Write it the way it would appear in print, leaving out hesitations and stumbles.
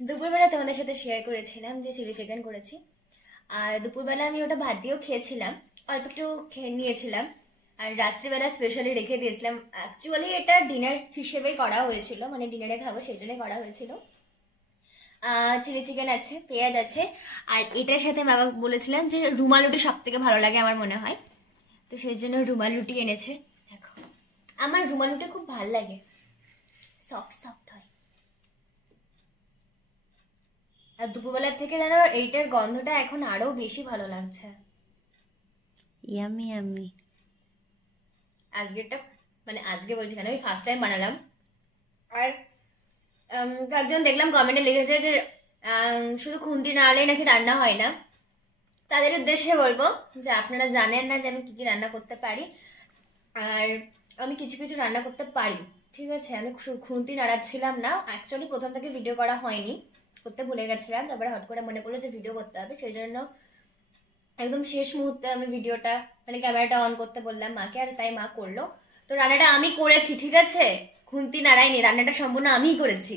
দুপুরবেলা তোমাদের সাথে শেয়ার করেছিলাম যে চিলি চিকেন করেছি। আর দুপুরবেলা আমি ওটা ভাত দিয়েও খেয়েছিলাম, অল্প একটু খেয়ে নিয়েছিলাম। আর রাত্রিবেলা স্পেশালি রেখে দিয়েছিলাম। অ্যাকচুয়ালি এটা ডিনার হিসেবেই করা হয়েছিল, মানে ডিনারে খাবো সেই জন্যই করা হয়েছিল। চিলি চিকেন আছে, পেঁয়াজ আছে, আর এটার সাথে মামা বলেছিলেন যে রুমাল রুটি সব থেকে ভালো লাগে আমার মনে হয়, তো সেই জন্য রুমাল রুটি এনেছে। দেখো, আমার রুমাল রুটি খুব ভালো লাগে, সফট সফট হয়। আর দুপুরবেলার থেকে যেন এইটার গন্ধটা এখন আরো বেশি ভালো লাগছে। Yummy yummy. আজকেরটা মানে আজকে বলছি কেন, আমি ফার্স্ট টাইম বানালাম। আর একজন দেখলাম কমেন্টে লিখেছে যে শুধু খুন্তি নাড়লেই নাকি রান্না হয় না। তাদের উদ্দেশ্যে বলবো যে আপনারা জানেন না যে আমি কি কি রান্না করতে পারি। আর আমি কিছু কিছু রান্না করতে পারি, ঠিক আছে। আমি খুন্তি নাড়াচ্ছিলাম না, অ্যাকচুয়ালি প্রথম থেকে ভিডিও করা হয়নি, করতে ভুলে গেছিলাম। তারপরে হট করে মনে পড়লো যে ভিডিও করতে হবে, সেই জন্য একদম শেষ মুহূর্তে আমি ভিডিওটা মানে ক্যামেরাটা অন করতে বললাম মাকে, আর তাই মা করলো। তো রান্নাটা আমি করেছি, ঠিক আছে, খুন্তি নাড়াইনি, রান্নাটা সম্পূর্ণ আমিই করেছি।